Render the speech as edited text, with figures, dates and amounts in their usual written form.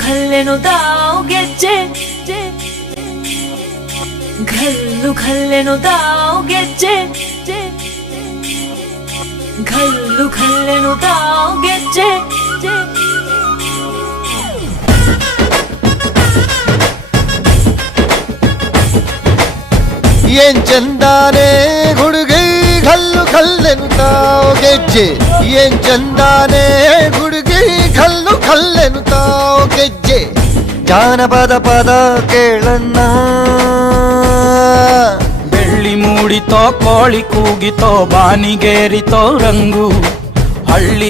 ಖಲ್ಲೆನು ತಾವು ಗೆಜ್ಜೆ ಘಲ್ಲು ಖಲ್ಲೆನು ತಾವು ಗೆಜ್ಜೆ ಘಲ್ಲು ಖಲ್ಲೆನು ತಾವು ಗೆಜ್ಜೆ ಏನ್ ಚಂದಾನೆ ಹುಡುಗಿ ಘಲ್ಲು ಖಲ್ಲೆನುತ್ತಾವ್ ಗೆಜ್ಜೆ ಏನ್ ಚಂದಾನೆ ಹುಡುಗಿ ಘಲ್ಲು ಖಲ್ಲೆನುತ್ತಾವ್ ಗೆಜ್ಜೆ ಜಾನಪದ ಪದ ಕೇಳನ್ನ ಬೆಳ್ಳಿ ಮೂಡಿತೋ ಕೋಳಿ ಕೂಗಿತೋ ಬಾನಿಗೇರಿತೋ ರಂಗು ಹಳ್ಳಿ